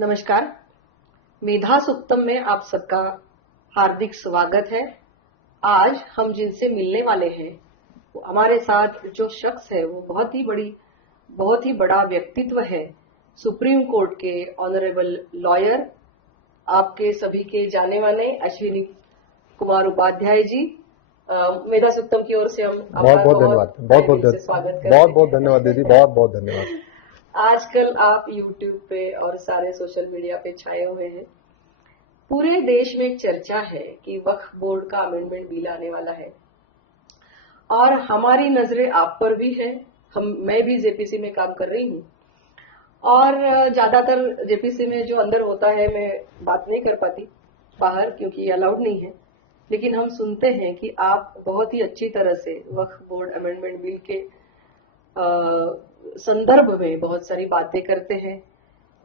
नमस्कार। मेधा सुक्तम में आप सबका हार्दिक स्वागत है। आज हम जिनसे मिलने वाले हैं वो हमारे साथ जो शख्स है वो बहुत ही बड़ा व्यक्तित्व है। सुप्रीम कोर्ट के ऑनरेबल लॉयर, आपके सभी के जाने माने अश्विनी कुमार उपाध्याय जी। मेधा सुक्तम की ओर से हम बहुत बहुत धन्यवाद, बहुत बहुत धन्यवाद दीदी, बहुत बहुत धन्यवाद। आजकल आप YouTube पे और सारे सोशल मीडिया पे छाए हुए हैं। पूरे देश में एक चर्चा है कि वक्फ बोर्ड का अमेंडमेंट बिल आने वाला है और हमारी नजरें आप पर भी है। मैं भी जेपीसी में काम कर रही हूँ और ज्यादातर जेपीसी में जो अंदर होता है मैं बात नहीं कर पाती बाहर, क्योंकि ये अलाउड नहीं है। लेकिन हम सुनते हैं कि आप बहुत ही अच्छी तरह से वक्फ बोर्ड अमेंडमेंट बिल के संदर्भ में बहुत सारी बातें करते हैं।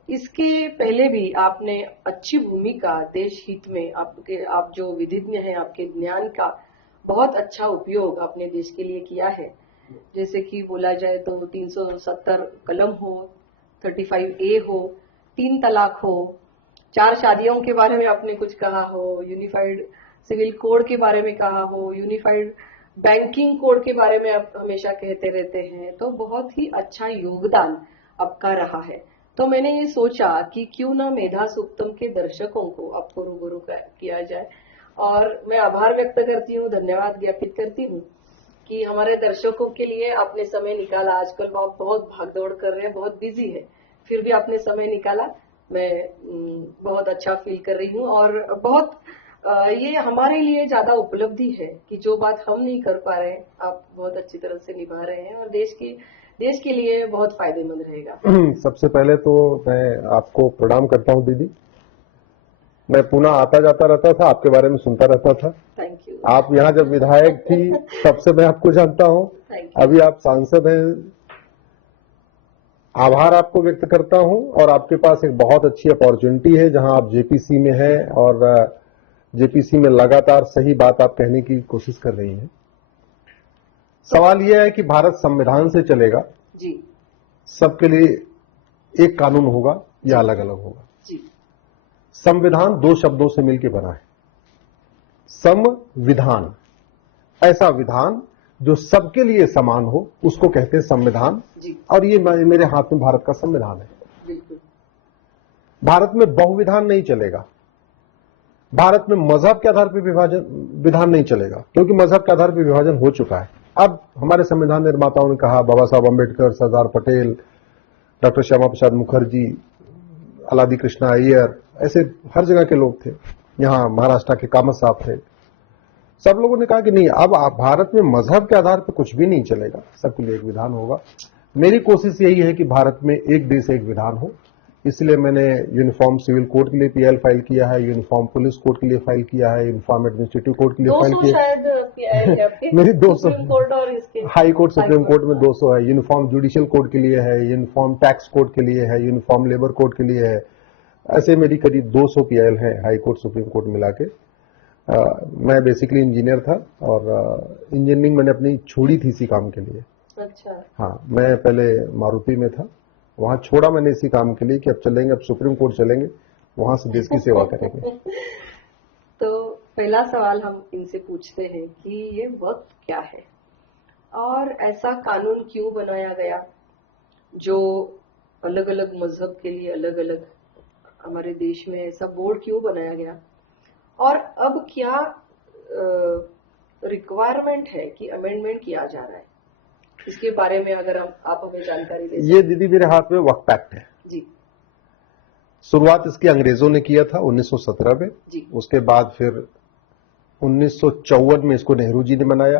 इसके पहले भी आपने अच्छी भूमिका देश हित में आप जो विधिज्ञ हैं, आपके ज्ञान का बहुत अच्छा उपयोग अपने देश के लिए किया है। जैसे कि बोला जाए तो 370 कलम हो, 35A हो, 3 तलाक हो, 4 शादियों के बारे में आपने कुछ कहा हो, यूनिफाइड सिविल कोड के बारे में कहा हो, यूनिफाइड बैंकिंग कोड के बारे में आप हमेशा कहते रहते हैं। तो बहुत ही अच्छा योगदान आपका रहा है। तो मैंने ये सोचा कि क्यों ना मेधा सुक्तम के दर्शकों को आपको रूबरू किया जाए और मैं आभार व्यक्त करती हूँ, धन्यवाद ज्ञापित करती हूँ कि हमारे दर्शकों के लिए आपने समय निकाला। आजकल आप बहुत भागदौड़ कर रहे हैं, बहुत बिजी है, फिर भी आपने समय निकाला। मैं बहुत अच्छा फील कर रही हूँ और बहुत ये हमारे लिए ज्यादा उपलब्धि है कि जो बात हम नहीं कर पा रहे हैं आप बहुत अच्छी तरह से निभा रहे हैं और देश के लिए बहुत फायदेमंद रहेगा। सबसे पहले तो मैं आपको प्रणाम करता हूं दीदी। मैं पुणे आता जाता रहता था, आपके बारे में सुनता रहता था। Thank you. आप यहाँ जब विधायक थी तब से मैं आपको जानता हूँ, अभी आप सांसद हैं। आभार आपको व्यक्त करता हूं और आपके पास एक बहुत अच्छी अपॉर्चुनिटी है जहां आप जेपीसी में हैं और जेपीसी में लगातार सही बात आप कहने की कोशिश कर रही हैं। सवाल यह है कि भारत संविधान से चलेगा जी, सबके लिए एक कानून होगा या अलग अलग होगा जी। संविधान 2 शब्दों से मिलकर बना है। संविधान, ऐसा विधान जो सबके लिए समान हो उसको कहते हैं संविधान। और ये मेरे हाथ में भारत का संविधान है। बिल्कुल। भारत में बहुविधान नहीं चलेगा। भारत में मजहब के आधार पर विधान नहीं चलेगा, क्योंकि मजहब के आधार पर विभाजन हो चुका है। अब हमारे संविधान निर्माताओं ने कहा, बाबा साहब अम्बेडकर, सरदार पटेल, डॉक्टर श्यामा प्रसाद मुखर्जी, अलादी कृष्णा अय्यर, ऐसे हर जगह के लोग थे। यहाँ महाराष्ट्र के कामत साहब थे। सब लोगों ने कहा कि नहीं, अब भारत में मजहब के आधार पर कुछ भी नहीं चलेगा, सबके लिए एक विधान होगा। मेरी कोशिश यही है कि भारत में एक देश एक विधान हो। इसलिए मैंने यूनिफॉर्म सिविल कोड के लिए पीएल फाइल किया है, यूनिफॉर्म पुलिस कोड के लिए फाइल किया है, यूनिफॉर्म एडमिनिस्ट्रेटिव कोड के लिए फाइल किया है। मेरी 200 हाई कोर्ट सुप्रीम कोर्ट में 200 है। यूनिफॉर्म जुडिशियल कोड के लिए है, यूनिफॉर्म टैक्स कोड के लिए है, यूनिफॉर्म लेबर कोड के लिए है। ऐसे मेरी करीब 200 पीएल है, हाई कोर्ट सुप्रीम कोर्ट मिला के। मैं बेसिकली इंजीनियर था और इंजीनियरिंग मैंने अपनी छोड़ी थी इसी काम के लिए। अच्छा। हाँ, मैं पहले मारुति में था, वहां छोड़ा मैंने इसी काम के लिए कि अब चलेंगे, अब सुप्रीम कोर्ट चलेंगे, वहां से देश की सेवा करेंगे। तो पहला सवाल हम इनसे पूछते हैं कि ये वक्त क्या है और ऐसा कानून क्यों बनाया गया जो अलग अलग मजहब के लिए अलग अलग हमारे देश में ऐसा बोर्ड क्यों बनाया गया और अब क्या रिक्वायरमेंट है कि अमेंडमेंट किया जा रहा है, इसके बारे में अगर आप हमें जानकारी दें। ये दीदी मेरे हाथ में वक्फ एक्ट है जी। शुरुआत इसकी अंग्रेजों ने किया था 1917 में जी। उसके बाद फिर 1954 में इसको नेहरू जी ने बनाया,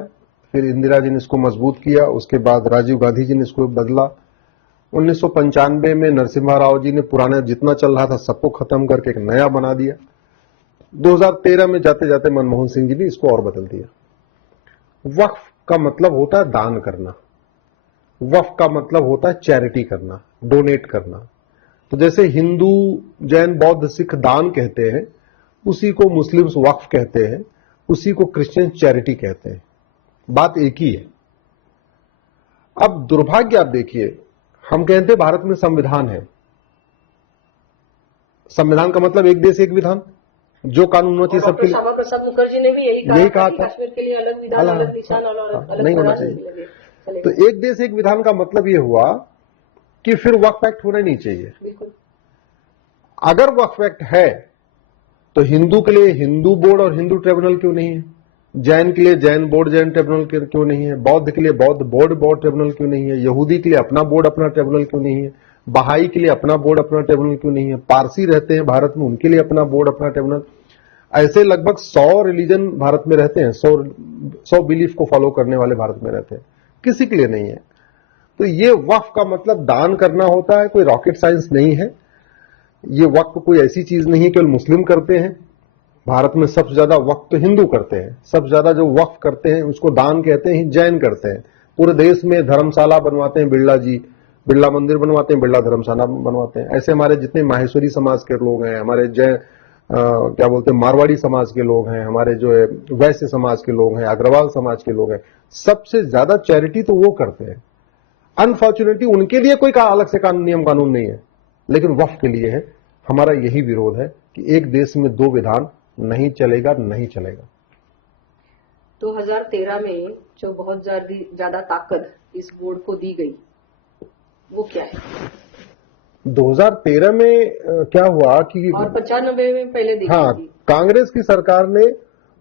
फिर इंदिरा जी ने इसको मजबूत किया, उसके बाद राजीव गांधी जी ने इसको बदला। 1995 में नरसिम्हा राव जी ने पुराना जितना चल रहा था सबको खत्म करके एक नया बना दिया। 2013 में जाते जाते मनमोहन सिंह जी ने इसको और बदल दिया। वक्फ का मतलब होता है दान करना, वक्फ का मतलब होता है चैरिटी करना, डोनेट करना। तो जैसे हिंदू, जैन, बौद्ध, सिख दान कहते हैं, उसी को मुस्लिम्स वक्फ कहते हैं, उसी को क्रिश्चियन चैरिटी कहते हैं। बात एक ही है। अब दुर्भाग्य आप देखिए, हम कहते हैं भारत में संविधान है, संविधान का मतलब एक देश एक विधान, जो कानून होना चाहिए सबके लिए। श्यामा प्रसाद मुखर्जी ने भी यही कहा था कि कश्मीर के लिए अलग विधान, अलग निशान और अलग नहीं होना चाहिए। तो एक देश एक विधान का मतलब ये हुआ कि फिर वक्फ एक्ट होना नहीं चाहिए। बिल्कुल। अगर वक्फ एक्ट है तो हिंदू के लिए हिंदू बोर्ड और हिंदू ट्रिब्यूनल क्यों नहीं है, जैन के लिए जैन बोर्ड जैन ट्रिब्यूनल क्यों नहीं है, बौद्ध के लिए बौद्ध बोर्ड बौद्ध ट्रिब्यूनल क्यों नहीं है, यहूदी के लिए अपना बोर्ड अपना ट्रिब्यूनल क्यों नहीं है, बहाई के लिए अपना बोर्ड अपना ट्रिब्यूनल क्यों नहीं है, पारसी रहते हैं भारत में उनके लिए अपना बोर्ड अपना ट्रिब्यूनल। ऐसे लगभग 100 रिलीजन भारत में रहते हैं, 100 बिलीफ को फॉलो करने वाले भारत में रहते हैं, किसी के लिए नहीं है। तो ये वक्फ का मतलब दान करना होता है, कोई रॉकेट साइंस नहीं है। ये वक्फ कोई ऐसी चीज नहीं है केवल मुस्लिम करते हैं। भारत में सबसे ज्यादा वक्फ तो हिंदू करते हैं, सबसे ज्यादा जो वक्फ करते हैं उसको दान कहते हैं, जैन करते हैं। पूरे देश में धर्मशाला बनवाते हैं, बिरला जी बिरला मंदिर बनवाते हैं, बिरला धर्मशाला बनवाते हैं। ऐसे हमारे जितने माहेश्वरी समाज के लोग हैं, हमारे जैन क्या बोलते हैं मारवाड़ी समाज के लोग हैं, हमारे जो है वैश्य समाज के लोग हैं, अग्रवाल समाज के लोग हैं, सबसे ज्यादा चैरिटी तो वो करते हैं। अनफॉर्चुनेटली उनके लिए कोई अलग से नियम कानून नहीं है, लेकिन वक्फ के लिए है। हमारा यही विरोध है कि एक देश में दो विधान नहीं चलेगा, नहीं चलेगा। 2013 में जो बहुत ज्यादा ताकत इस बोर्ड को दी गई वो क्या है? 2013 में क्या हुआ कि और 95 में पहले दी हाँ, थी। कांग्रेस की सरकार ने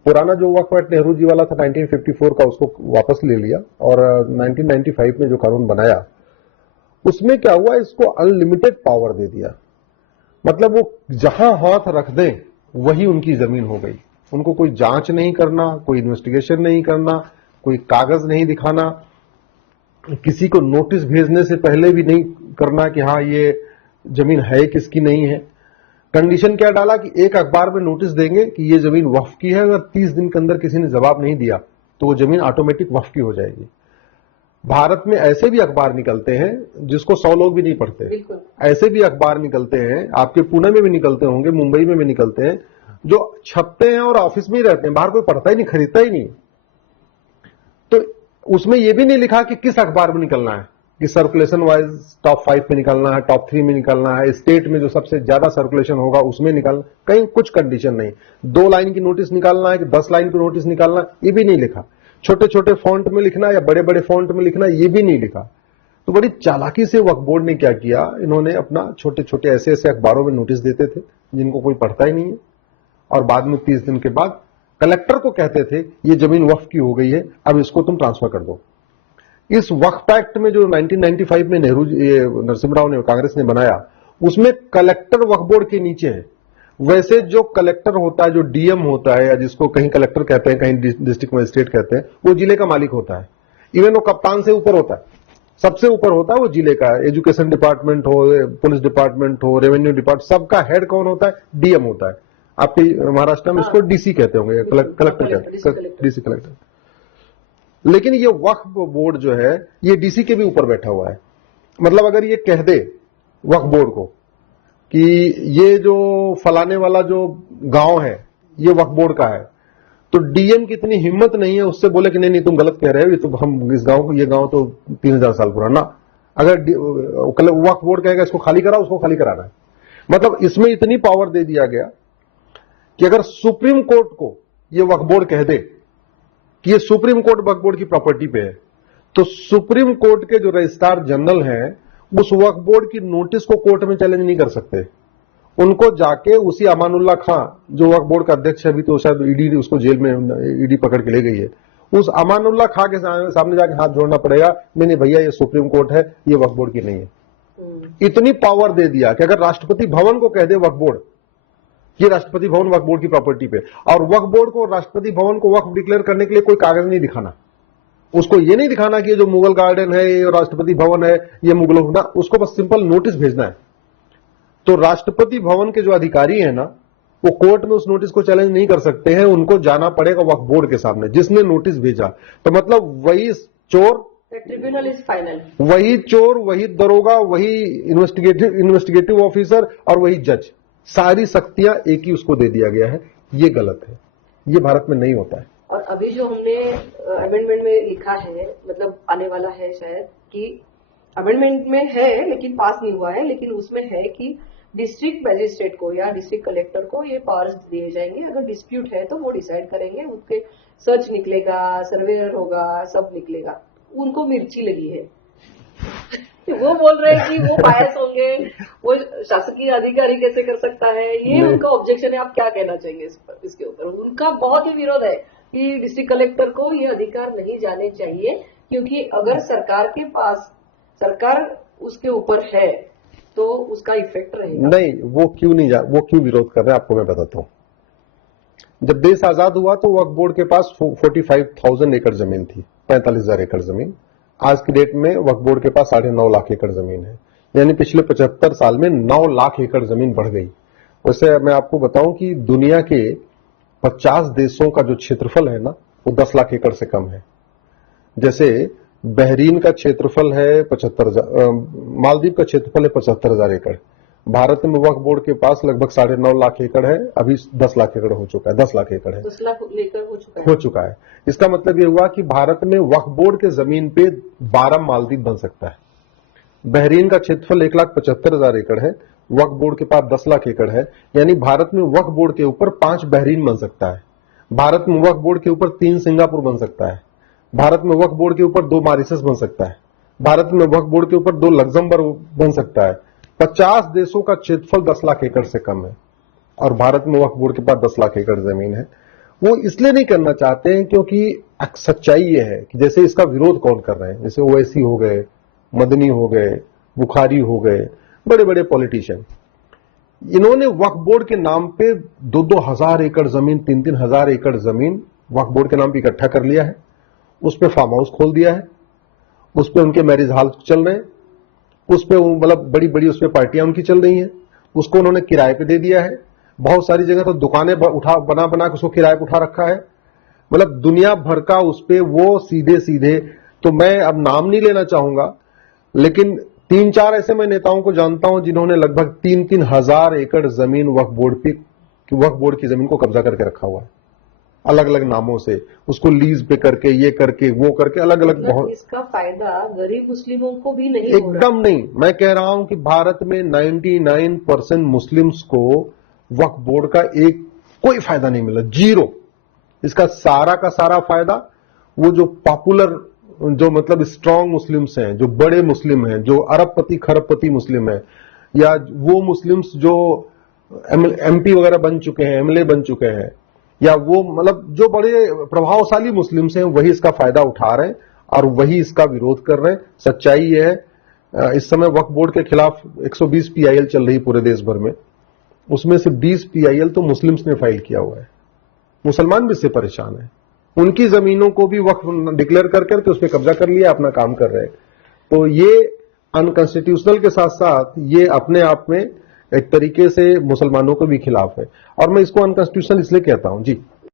पुराना जो वक्फ एक्ट नेहरू जी वाला था 1954 का, उसको वापस ले लिया और 1995 में जो कानून बनाया उसमें क्या हुआ, इसको अनलिमिटेड पावर दे दिया। मतलब वो जहां हाथ रख दें वही उनकी जमीन हो गई। उनको कोई जांच नहीं करना, कोई इन्वेस्टिगेशन नहीं करना, कोई कागज नहीं दिखाना, किसी को नोटिस भेजने से पहले भी नहीं करना कि हाँ ये जमीन है किसकी नहीं है। कंडीशन क्या डाला कि एक अखबार में नोटिस देंगे कि ये जमीन वक्फ की है, अगर 30 दिन के अंदर किसी ने जवाब नहीं दिया तो वो जमीन ऑटोमेटिक वक्फ की हो जाएगी। भारत में ऐसे भी अखबार निकलते हैं जिसको 100 लोग भी नहीं पढ़ते। ऐसे भी अखबार निकलते हैं, आपके पुणे में भी निकलते होंगे, मुंबई में भी निकलते हैं, जो छपते हैं और ऑफिस में ही रहते हैं, बाहर कोई पढ़ता ही नहीं, खरीदता ही नहीं। तो उसमें यह भी नहीं लिखा कि किस अखबार में निकलना है, कि सर्कुलेशन वाइज टॉप 5 में निकलना है, टॉप 3 में निकलना है, स्टेट में जो सबसे ज्यादा सर्कुलेशन होगा उसमें निकलना, कहीं कुछ कंडीशन नहीं। 2 लाइन की नोटिस निकालना है कि 10 लाइन की नोटिस निकालना, ये भी नहीं लिखा। छोटे छोटे फॉन्ट में लिखना या बड़े बड़े फॉन्ट में लिखना, ये भी नहीं लिखा। तो बड़ी चालाकी से वक्फ बोर्ड ने क्या किया, इन्होंने अपना छोटे छोटे ऐसे ऐसे अखबारों में नोटिस देते थे जिनको कोई पढ़ता ही नहीं है, और बाद में 30 दिन के बाद कलेक्टर को कहते थे ये जमीन वक्फ की हो गई है, अब इसको तुम ट्रांसफर कर दो। इस वक्फ एक्ट में जो 1995 में नरसिम्हा राव ने कांग्रेस ने बनाया, उसमें कलेक्टर वक्फ बोर्ड के नीचे है। वैसे जो कलेक्टर होता है, जो डीएम होता है, या जिसको कहीं कलेक्टर कहते हैं, कहीं डिस्ट्रिक्ट मजिस्ट्रेट कहते हैं, वो जिले का मालिक होता है। इवन वो कप्तान से ऊपर होता है, सबसे ऊपर होता है वो जिले का। एजुकेशन डिपार्टमेंट हो, पुलिस डिपार्टमेंट हो, रेवेन्यू डिपार्टमेंट, सबका हेड कौन होता है? डीएम होता है। आपके महाराष्ट्र में इसको डीसी कहते होंगे, कलेक्टर कहते हैं, डीसी कलेक्टर। लेकिन ये वक्फ बोर्ड जो है ये डीसी के भी ऊपर बैठा हुआ है। मतलब अगर ये कह दे वक्फ बोर्ड को कि ये जो फलाने वाला जो गांव है ये वक्फ बोर्ड का है, तो डीएम की इतनी हिम्मत नहीं है उससे बोले कि नहीं नहीं तुम गलत कह रहे हो, ये तो हम इस गांव को, ये गांव तो 3000 साल पुराना। अगर वक्फ बोर्ड कहेगा इसको खाली कराओ, उसको खाली कराना है। मतलब इसमें इतनी पावर दे दिया गया कि अगर सुप्रीम कोर्ट को ये वक्फ बोर्ड कह दे कि ये सुप्रीम कोर्ट वक्फ बोर्ड की प्रॉपर्टी पे है, तो सुप्रीम कोर्ट के जो रजिस्ट्रार जनरल हैं उस वक्फ बोर्ड की नोटिस को कोर्ट में चैलेंज नहीं कर सकते। उनको जाके उसी अमानुल्लाह खां जो वक्फ बोर्ड का अध्यक्ष है, अभी तो शायद ईडी उसको जेल में ईडी पकड़ के ले गई है, उस अमानुल्लाह खां के सामने जाके हाथ जोड़ना पड़ेगा, नहीं नहीं भैया ये सुप्रीम कोर्ट है, ये वक्फ बोर्ड की नहीं है। इतनी पावर दे दिया कि अगर राष्ट्रपति भवन को कह दे वक्फ बोर्ड, ये राष्ट्रपति भवन वक्फ बोर्ड की प्रॉपर्टी पे, और वक्फ बोर्ड को राष्ट्रपति भवन को वक्फ डिक्लेयर करने के लिए कोई कागज नहीं दिखाना, उसको ये नहीं दिखाना कि ये जो मुगल गार्डन है, ये राष्ट्रपति भवन है, ये मुगलों का, उसको बस सिंपल नोटिस भेजना है। तो राष्ट्रपति भवन के जो अधिकारी है ना, वो कोर्ट में उस नोटिस को चैलेंज नहीं कर सकते हैं, उनको जाना पड़ेगा वक्फ बोर्ड के सामने जिसने नोटिस भेजा। तो मतलब वही चोर, ट्रिब्यूनल इज फाइनल, वही चोर, वही दरोगा, वही इन्वेस्टिगेटिव ऑफिसर और वही जज, सारी शक्तियां एक ही उसको दे दिया गया है। ये गलत है, ये भारत में नहीं होता है। और अभी जो हमने अमेंडमेंट में लिखा है, मतलब आने वाला है शायद, कि अमेंडमेंट में है लेकिन पास नहीं हुआ है, लेकिन उसमें है कि डिस्ट्रिक्ट मैजिस्ट्रेट को या डिस्ट्रिक्ट कलेक्टर को ये पावर्स दिए जाएंगे। अगर डिस्प्यूट है तो वो डिसाइड करेंगे, उनके सर्च निकलेगा, सर्वेयर होगा, सब निकलेगा। उनको मिर्ची लगी है वो बोल रहे हैं कि वो बायस होंगे, वो शासकीय अधिकारी कैसे कर सकता है, ये उनका ऑब्जेक्शन है। आप क्या कहना चाहेंगे इसके ऊपर? उनका बहुत ही विरोध है कि डिस्ट्रिक्ट कलेक्टर को ये अधिकार नहीं जाने चाहिए, क्योंकि अगर सरकार के पास, सरकार उसके ऊपर है तो उसका इफेक्ट रहेगा। नहीं, वो क्यों विरोध कर रहे हैं आपको मैं बताता हूं। जब देश आजाद हुआ तो वक्फ बोर्ड के पास 45,000 एकड़ जमीन थी, 45,000 एकड़ जमीन। आज की डेट में वक्फ बोर्ड के पास 9.5 लाख एकड़ जमीन है, यानी पिछले 75 साल में 9 लाख एकड़ जमीन बढ़ गई। वैसे मैं आपको बताऊं कि दुनिया के 50 देशों का जो क्षेत्रफल है ना, वो 10 लाख एकड़ से कम है। जैसे बहरीन का क्षेत्रफल है 75,000, मालदीव का क्षेत्रफल है 75,000 एकड़। भारत में वक्फ बोर्ड के पास लगभग 9.5 लाख एकड़ है, अभी 10 लाख एकड़ हो चुका है, 10 लाख एकड़ है, 10 लाख एकड़ हो चुका है। इसका मतलब ये हुआ कि भारत में वक्फ बोर्ड के जमीन पे 12 मालदीव बन सकता है। बहरीन का क्षेत्रफल 1,75,000 एकड़ है, वक्फ बोर्ड के पास 10 लाख एकड़ है, यानी भारत में वक्फ बोर्ड के ऊपर 5 बहरीन बन सकता है। भारत में वक्फ बोर्ड के ऊपर 3 सिंगापुर बन सकता है। भारत में वक्फ बोर्ड के ऊपर 2 मॉरिशस बन सकता है। भारत में वक्फ बोर्ड के ऊपर 2 लग्जमबर्ग बन सकता है। 50 देशों का क्षेत्रफल 10 लाख एकड़ से कम है और भारत में वक्फ बोर्ड के पास 10 लाख एकड़ जमीन है। वो इसलिए नहीं करना चाहते हैं क्योंकि सच्चाई ये है कि जैसे इसका विरोध कौन कर रहे हैं, जैसे ओवैसी हो गए, मदनी हो गए, बुखारी हो गए, बड़े बड़े पॉलिटिशियन, इन्होंने वक्फ बोर्ड के नाम पे 2-2 हजार एकड़ जमीन, 3-3 हजार एकड़ जमीन वक्फ बोर्ड के नाम पे इकट्ठा कर लिया है। उस पे फार्म हाउस खोल दिया है, उस पे उनके मैरिज हॉल चल रहे हैं, उस पे मतलब बड़ी बड़ी उस पे पार्टियां उनकी चल रही हैं, उसको उन्होंने किराए पे दे दिया है। बहुत सारी जगह तो दुकानें बना के उसको किराए पे उठा रखा है। मतलब दुनिया भर का उस पे वो सीधे सीधे, तो मैं अब नाम नहीं लेना चाहूंगा, लेकिन 3-4 ऐसे मैं नेताओं को जानता हूं जिन्होंने लगभग 3-3 हजार एकड़ जमीन वक्फ बोर्ड की जमीन को कब्जा करके रखा हुआ है, अलग अलग नामों से, उसको लीज पे करके, ये करके, वो करके, अलग अलग। बहुत इसका फायदा गरीब मुस्लिमों को भी नहीं एकदम नहीं। मैं कह रहा हूं कि भारत में 99% मुस्लिम्स को वक्फ बोर्ड का कोई फायदा नहीं मिला, जीरो। इसका सारा का सारा फायदा वो जो पॉपुलर, जो मतलब स्ट्रांग मुस्लिम्स हैं, जो बड़े मुस्लिम हैं, जो अरबपति खरबपति मुस्लिम हैं, या वो मुस्लिम्स जो एमपी वगैरह बन चुके हैं, एमएलए बन चुके हैं, या वो मतलब जो बड़े प्रभावशाली मुस्लिम्स हैं, वही इसका फायदा उठा रहे हैं और वही इसका विरोध कर रहे हैं। सच्चाई ये है, इस समय वक्फ बोर्ड के खिलाफ 120 पीआईएल चल रही पूरे देश भर में, उसमें से 20 पीआईएल तो मुस्लिम्स ने फाइल किया हुआ है। मुसलमान भी इससे परेशान है, उनकी जमीनों को भी वक्फ डिक्लेयर करके उस पर कब्जा कर लिया, अपना काम कर रहे हैं। तो ये अनकॉन्स्टिट्यूशनल के साथ साथ ये अपने आप में एक तरीके से मुसलमानों के भी खिलाफ है, और मैं इसको अनकॉन्स्टिट्यूशनल इसलिए कहता हूं जी।